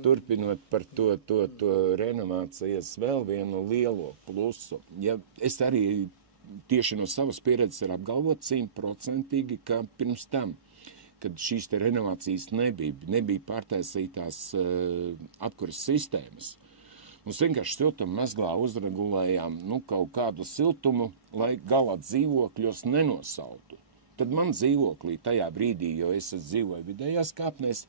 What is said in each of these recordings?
Turpinot par to renovācijas vēl vienu lielo plusu. Ja es arī tieši no savas pieredzes varu apgalvot 100%, ka pirms tam, kad šīs te renovācijas nebija pārtaisītās apkuras sistēmas, mums vienkārši siltuma mezglā uzregulējām kaut kādu siltumu, lai galā dzīvokļos nenosautu. Tad man dzīvoklī tajā brīdī, jo es dzīvoju vidējās kāpnēs,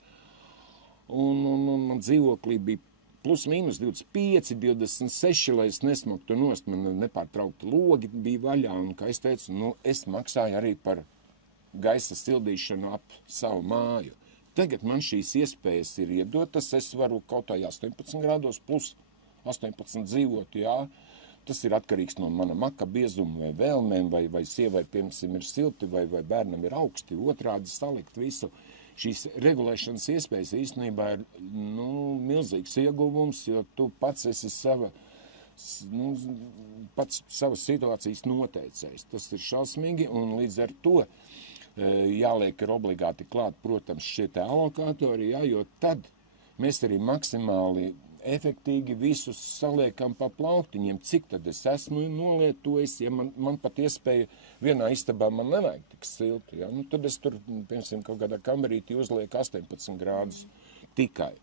un man dzīvoklī bija plus mīnus 25, 26, lai es nesmuktu nost, man nepārtraukti logi bija vaļā, un, kā es teicu, es maksāju arī par gaisa sildīšanu ap savu māju. Tagad man šīs iespējas ir iedotas, es varu kaut kā 18 grādos plus 18 dzīvot, jā. Tas ir atkarīgs no mana maka biezuma vai vēlmēm, vai sievai, piemēram, ir silti, vai bērnam ir augsti, otrādi salikt visu. Šīs regulēšanas iespējas īstenībā ir milzīgs ieguvums, jo tu pats esi pats savas situācijas noteicējs. Tas ir šausmīgi, un līdz ar to jāliek ir obligāti klāt, protams, šie te alokātori, jā, jo tad mēs arī maksimāli efektīgi visus saliekam pa plauktiņiem, cik tad es esmu nolietojis, ja man pat iespēja vienā istabā man nevajag tik silti, ja? Tad es tur, piemēram, kaut kādā kamerītī uzlieku 18 grādus tikai.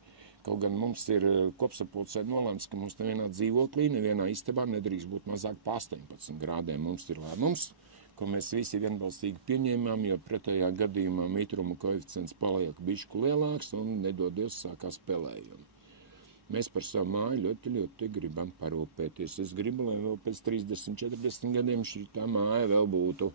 Kaut gan mums ir kopsapulcē nolēmts, ka mums nevienā dzīvoklī, nevienā istabā nedrīkst būt mazāk pa 18 grādiem. Mums ir lēmums, ko mēs visi vienbalstīgi pieņēmām, jo pretējā gadījumā mitruma koeficients paliek bišķu lielāks un nedodies sākās pelējumi. Mēs par savu māju ļoti, ļoti gribam parūpēties. Es gribu, lai vēl pēc 30, 40 gadiem šī tā māja vēl būtu